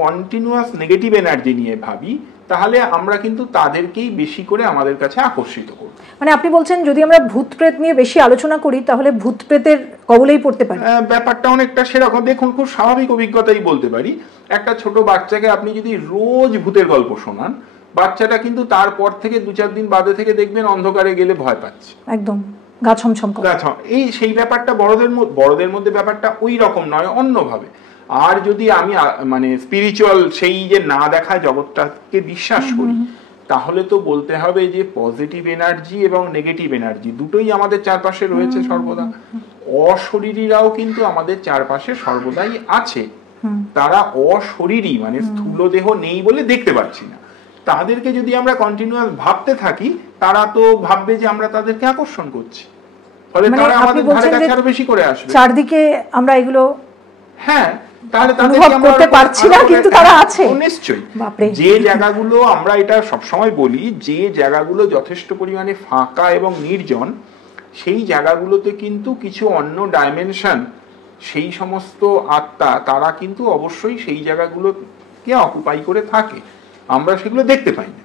Continuous negative energy নিয়ে ভাবি, তাহলে আমরা কিন্তু তাদেরকেই বেশি করে আমাদের কাছে আকর্ষিত করব। মানে আপনি বলছেন যদি আমরা ভূত প্রেত নিয়ে বেশি আলোচনা করি তাহলে ভূত প্রেতের কবলেই পড়তে পারি? ব্যাপারটা অনেকটা সেরকম। দেখুন, খুব স্বাভাবিক অভিজ্ঞতাই বলতে পারি। একটা ছোট বাচ্চাকে আপনি যদি রোজ ভূতের গল্প শোনান, বাচ্চাটা কিন্তু তারপর থেকে 2-4 দিন বাদে থেকে দেখবেন অন্ধকারে গেলে ভয় পাচ্ছে, একদম গা ছমছম করে। এই সেই ব্যাপারটা বড়দের মধ্যে ব্যাপারটা ওই রকম নয়, অন্যভাবে। আর যদি আমি মানে স্পিরিচুয়াল সেই যে না দেখা জগৎটাকে বিশ্বাস করি, তাহলে তো বলতে হবে যে পজিটিভ এনার্জি এবং নেগেটিভ এনার্জি দুটোই আমাদের চারপাশে রয়েছে সর্বদা। অশরীরীরাও কিন্তু আমাদের চারপাশে সর্বদাই আছে। তারা অশরীরী, মানে স্থূল দেহ নেই বলে দেখতে পাচ্ছি না। তাদেরকে যদি আমরা কন্টিনিউয়াস ভাবতে থাকি, তারা তো ভাববে যে আমরা তাদেরকে আকর্ষণ করছি, ফলে তারা আমাদের ধারে কাছে আরো বেশি করে আসবে। চারদিকে আমরা এগুলো হ্যাঁ, তাহলে অনুভব করতে পারছি না, কিন্তু তারা আছে নিশ্চয়ই। যে জায়গাগুলো, আমরা এটা সবসময় বলি, যে জায়গাগুলো যথেষ্ট পরিমাণে ফাঁকা এবং নির্জন, সেই জায়গাগুলোতে কিন্তু কিছু অন্য ডাইমেনশন, সেই সমস্ত আত্মা, তারা কিন্তু অবশ্যই সেই জায়গাগুলোকে অকুপাই করে থাকে। আমরা সেগুলো দেখতে পাই না।